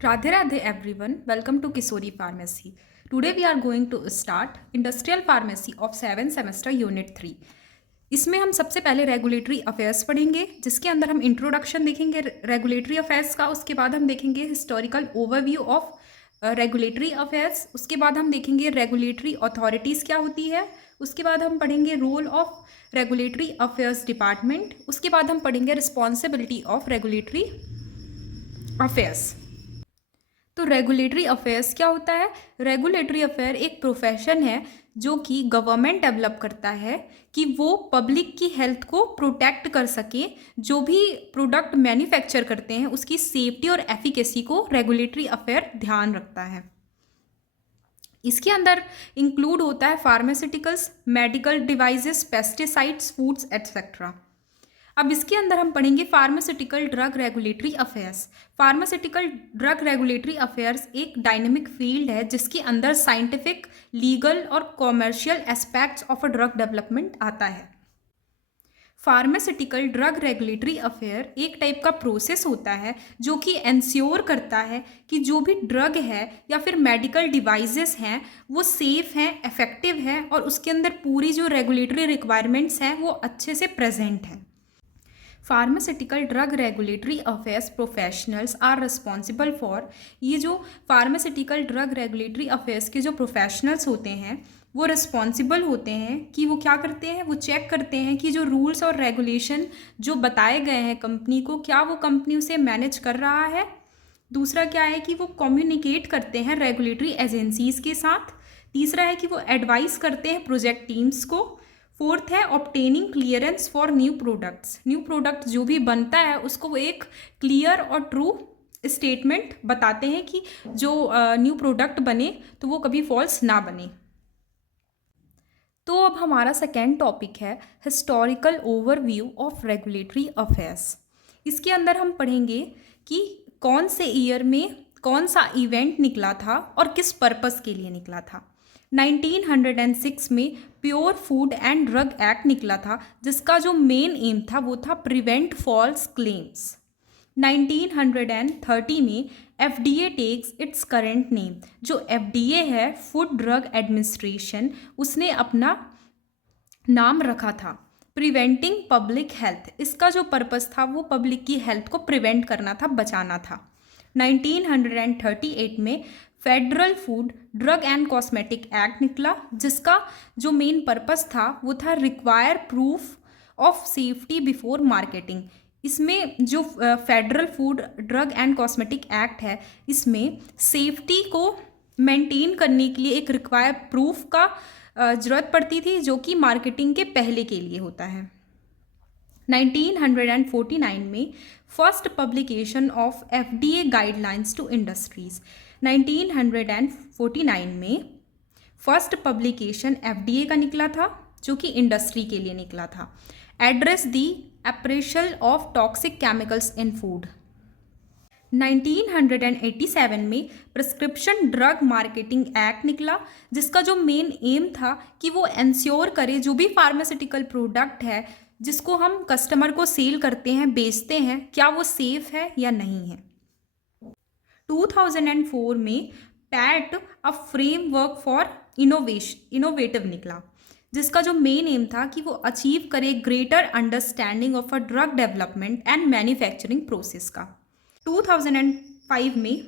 Radhe Radhe everyone, welcome to Kisori Pharmacy. Today we are going to start Industrial Pharmacy of 7th semester Unit 3. इसमें हम सबसे पहले regulatory affairs पढ़ेंगे, जिसके अंदर हम इंट्रोडक्शन देखेंगे रेगुलेटरी अफेयर्स का। उसके बाद हम देखेंगे historical overview of regulatory affairs. उसके बाद हम देखेंगे रेगुलेटरी अथॉरिटीज़ क्या होती है। उसके बाद हम पढ़ेंगे role of regulatory affairs department. उसके बाद हम पढ़ेंगे रिस्पॉन्सिबिलिटी ऑफ रेगुलेटरी अफेयर्स। तो रेगुलेटरी अफेयर्स क्या होता है? रेगुलेटरी अफेयर एक प्रोफेशन है जो कि गवर्नमेंट डेवलप करता है कि वो पब्लिक की हेल्थ को प्रोटेक्ट कर सके। जो भी प्रोडक्ट मैन्युफैक्चर करते हैं उसकी सेफ्टी और एफिकेसी को रेगुलेटरी अफेयर ध्यान रखता है। इसके अंदर इंक्लूड होता है pharmaceuticals, medical devices, pesticides, foods etcetera. अब इसके अंदर हम पढ़ेंगे pharmaceutical drug regulatory affairs. Pharmaceutical drug regulatory affairs एक डायनेमिक फील्ड है जिसके अंदर साइंटिफिक, लीगल और commercial aspects of a drug development आता है। फार्मास्यूटिकल ड्रग रेगुलेटरी अफेयर एक टाइप का प्रोसेस होता है जो कि एंश्योर करता है कि जो भी ड्रग है या फिर मेडिकल डिवाइसेस हैं वो सेफ़ हैं, इफेक्टिव हैं और उसके अंदर पूरी जो रेगुलेटरी रिक्वायरमेंट्स हैं वो अच्छे से प्रेजेंट हैं। Pharmaceutical drug regulatory affairs professionals are responsible for, ये जो फार्मास्यूटिकल ड्रग रेगुलेटरी अफेयर्स के जो प्रोफेशनल्स होते हैं वो रिस्पॉन्सिबल होते हैं कि वो क्या करते हैं, वो चेक करते हैं कि जो रूल्स और रेगुलेशन जो बताए गए हैं कंपनी को, क्या वो कंपनी उसे मैनेज कर रहा है। दूसरा क्या है कि वो कम्युनिकेट करते हैं रेगुलेटरी एजेंसीज़ के साथ। तीसरा है कि वो एडवाइस करते हैं प्रोजेक्ट टीम्स को। फोर्थ है obtaining clearance for new products. New product जो भी बनता है उसको वो एक क्लियर और ट्रू स्टेटमेंट बताते हैं कि जो न्यू प्रोडक्ट बने तो वो कभी फॉल्स ना बने। तो अब हमारा सेकेंड टॉपिक है historical overview of regulatory affairs. इसके अंदर हम पढ़ेंगे कि कौन से ईयर में कौन सा इवेंट निकला था और किस पर्पस के लिए निकला था। 1906 में pure food and drug act निकला था जिसका जो मेन एम था वो था प्रिवेंट फॉल्स क्लेम्स। 1930 में FDA takes its current name. जो FDA है, फूड ड्रग एडमिनिस्ट्रेशन, उसने अपना नाम रखा था प्रिवेंटिंग पब्लिक हेल्थ। इसका जो पर्पस था वो पब्लिक की हेल्थ को प्रिवेंट करना था, बचाना था। 1938 में federal food drug and cosmetic act निकला जिसका जो मेन पर्पस था वो था require proof of safety before marketing. इसमें जो federal food drug and cosmetic act है इसमें सेफ्टी को मेंटेन करने के लिए एक रिक्वायर प्रूफ का ज़रूरत पड़ती थी जो कि मार्केटिंग के पहले के लिए होता है। 1949 में first publication of FDA guidelines to industries. 1949 में फर्स्ट पब्लिकेशन FDA का निकला था जो कि इंडस्ट्री के लिए निकला था। Address the appraisal of toxic chemicals in food. 1987 में प्रिस्क्रिप्शन ड्रग मार्केटिंग एक्ट निकला जिसका जो मेन एम था कि वो एंश्योर करे जो भी फार्मास्यूटिकल प्रोडक्ट है जिसको हम कस्टमर को सेल करते हैं, बेचते हैं, क्या वो सेफ है या नहीं है। 2004 में PAT a framework for innovative निकला जिसका जो मेन एम था कि वो अचीव करे greater understanding of a drug development and manufacturing process का। 2005 में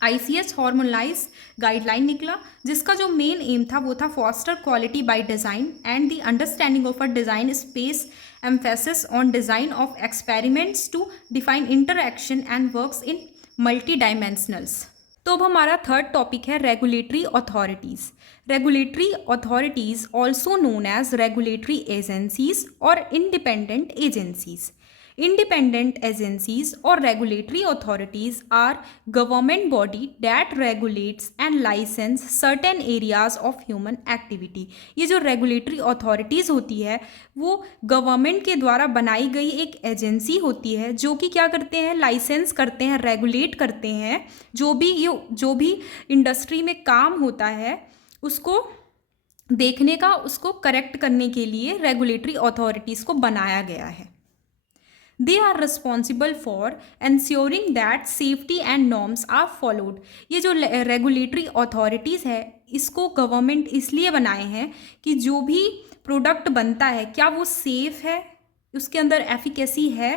ICH हार्मोनाइज गाइडलाइन निकला जिसका जो मेन एम था वो था foster quality by design and the understanding of a design space, emphasis on design of experiments to define interaction and works in multi dimensionals. तो अब हमारा थर्ड टॉपिक है regulatory authorities. Regulatory authorities also known as regulatory agencies और independent agencies. Independent agencies or regulatory authorities are government body that regulates and license certain areas of human activity। ये जो regulatory authorities होती है वो government के द्वारा बनाई गई एक एजेंसी होती है जो कि क्या करते हैं, लाइसेंस करते हैं, रेगुलेट करते हैं जो भी इंडस्ट्री में काम होता है उसको देखने का, उसको करेक्ट करने के लिए रेगुलेटरी अथॉरिटीज़ को बनाया गया है। They are responsible for ensuring that safety and norms are followed. ये जो रेगुलेटरी अथॉरिटीज़ है, इसको गवर्नमेंट इसलिए बनाए हैं कि जो भी प्रोडक्ट बनता है क्या वो सेफ है, उसके अंदर एफिकेसी है,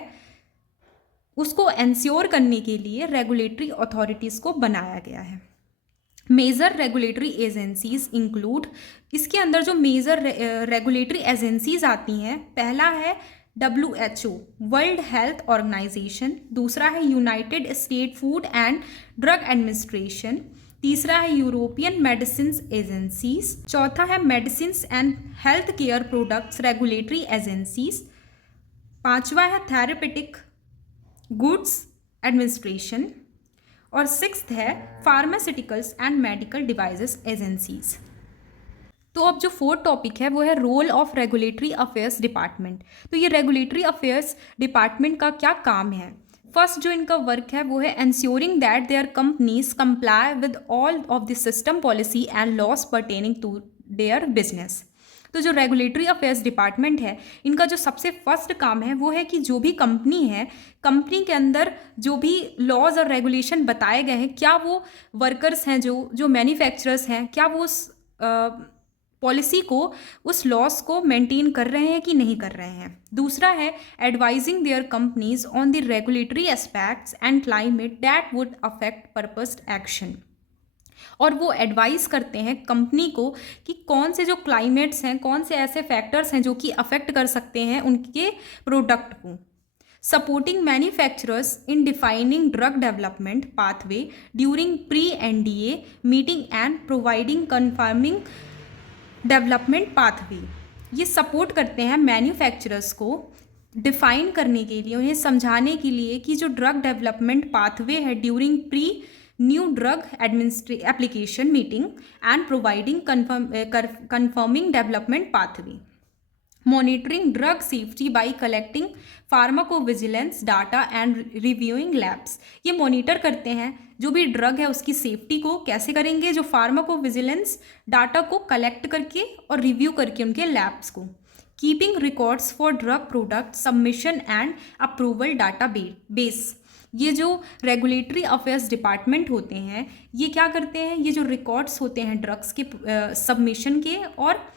उसको एंश्योर करने के लिए रेगुलेटरी अथॉरिटीज़ को बनाया गया है। मेजर रेगुलेटरी एजेंसीज इंक्लूड, इसके अंदर जो मेजर रेगुलेटरी एजेंसीज आती हैं, पहला है WHO वर्ल्ड हेल्थ ऑर्गेनाइजेशन, दूसरा है United State food and drug administration, तीसरा है यूरोपियन मेडिसिन एजेंसीज, चौथा है medicine and health care products regulatory agencies, पांचवा है थेरेपेटिक गुड्स एडमिनिस्ट्रेशन, और सिक्स्थ है pharmaceuticals and medical devices agencies. तो अब जो फोर्थ टॉपिक है वो है role of regulatory affairs department. तो ये रेगुलेटरी अफेयर्स डिपार्टमेंट का क्या काम है? फर्स्ट जो इनका वर्क है वो है ensuring that their companies comply with all of the system policy and laws pertaining to their business. तो जो रेगुलेटरी अफेयर्स डिपार्टमेंट है, इनका जो सबसे फर्स्ट काम है वो है कि जो भी कंपनी है, कंपनी के अंदर जो भी लॉज और रेगुलेशन बताए गए हैं, क्या वो वर्कर्स हैं, जो मैन्युफैक्चरर्स हैं, क्या वो उस पॉलिसी को, उस लॉस को मेंटेन कर रहे हैं कि नहीं कर रहे हैं। दूसरा है advising their companies on the regulatory aspects and climate that would affect purposed action. और वो एडवाइस करते हैं कंपनी को कि कौन से जो क्लाइमेट्स हैं, कौन से ऐसे फैक्टर्स हैं जो कि अफेक्ट कर सकते हैं उनके प्रोडक्ट को। Supporting manufacturers in defining drug development pathway during pre NDA meeting and providing confirming development pathway. ये सपोर्ट करते हैं मैन्युफैक्चरर्स को डिफाइन करने के लिए, उन्हें समझाने के लिए कि जो ड्रग डेवलपमेंट पाथवे है during pre new drug application meeting and providing confirming development pathway. Monitoring drug safety by collecting pharmacovigilance data and reviewing labs. ये मॉनिटर करते हैं जो भी ड्रग है उसकी सेफ्टी को कैसे करेंगे, जो फार्माकोविजिलेंस डाटा को कलेक्ट करके और रिव्यू करके उनके लैब्स को। Keeping records for drug product submission and approval data base. ये जो रेगुलेटरी अफेयर्स डिपार्टमेंट होते हैं, ये क्या करते हैं, ये जो रिकॉर्ड्स होते हैं ड्रग्स के सबमिशन के और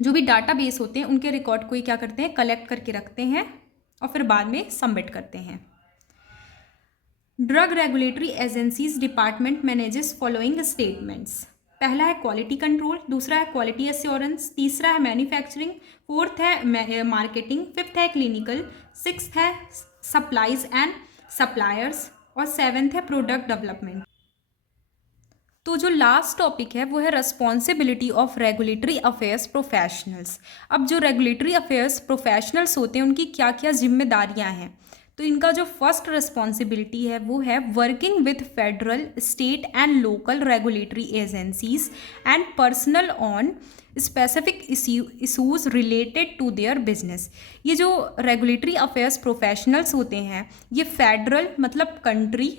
जो भी डाटा बेस होते हैं उनके रिकॉर्ड को ये क्या करते हैं, कलेक्ट करके रखते हैं और फिर बाद में सबमिट करते हैं। Drug regulatory agencies department manages following statements. पहला है क्वालिटी कंट्रोल, दूसरा है क्वालिटी एश्योरेंस, तीसरा है मैन्युफैक्चरिंग, फोर्थ है मार्केटिंग, फिफ्थ है क्लिनिकल, सिक्स्थ है सप्लाईज एंड सप्लायर्स और सेवेंथ है प्रोडक्ट डेवलपमेंट। तो जो लास्ट टॉपिक है वो है responsibility of regulatory affairs professionals. अब जो रेगुलेटरी अफेयर्स प्रोफेशनल्स होते हैं उनकी क्या क्या जिम्मेदारियां हैं? तो इनका जो फर्स्ट रिस्पॉन्सिबिलिटी है वो है working with federal, state and local regulatory agencies and personal on specific issues related to their business. ये जो रेगुलेटरी अफेयर्स प्रोफेशनल्स होते हैं, ये फेडरल मतलब कंट्री,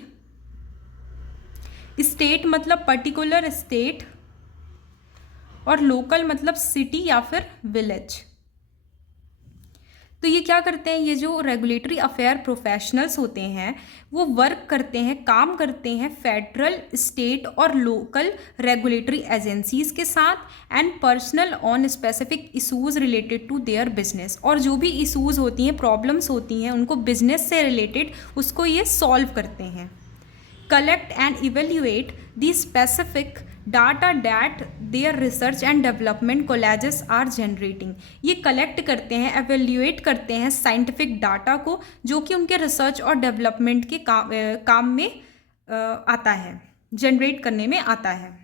स्टेट मतलब पर्टिकुलर स्टेट, और लोकल मतलब सिटी या फिर विलेज। तो ये क्या करते हैं, ये जो रेगुलेटरी अफेयर प्रोफेशनल्स होते हैं वो वर्क करते हैं, काम करते हैं फेडरल, स्टेट और लोकल रेगुलेटरी एजेंसीज के साथ and personal on specific issues related to their business. और जो भी इशूज़ होती हैं, प्रॉब्लम्स होती हैं उनको बिजनेस से रिलेटेड, उसको ये सॉल्व करते हैं। Collect and evaluate the specific data that their research and development colleges are generating. ये कलेक्ट करते हैं, एवेल्युएट करते हैं साइंटिफिक डाटा को जो कि उनके रिसर्च और डेवलपमेंट के काम में आता है, जनरेट करने में आता है।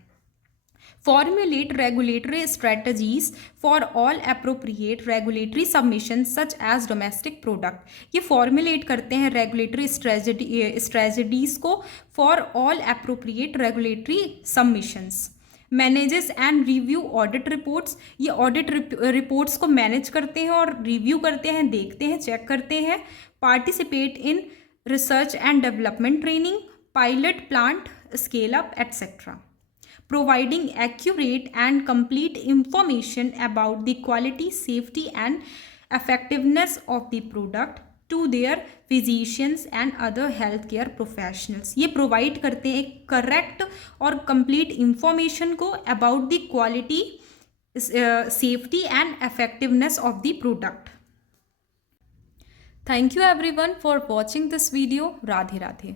Formulate regulatory strategies for all appropriate regulatory submissions such as domestic product। ये formulate करते हैं regulatory strategies को for all appropriate regulatory submissions। Manages and review audit reports। ये audit reports को manage करते हैं और review करते हैं, देखते हैं, check करते हैं। Participate in research and development training, pilot plant scale up etc। Providing accurate and complete information about the quality, safety and effectiveness of the product, to their physicians and other health care professionals. ये provide करते हैं एक correct और complete information को about the quality, safety and effectiveness of the product. Thank you everyone for watching this video. Radhe Radhe.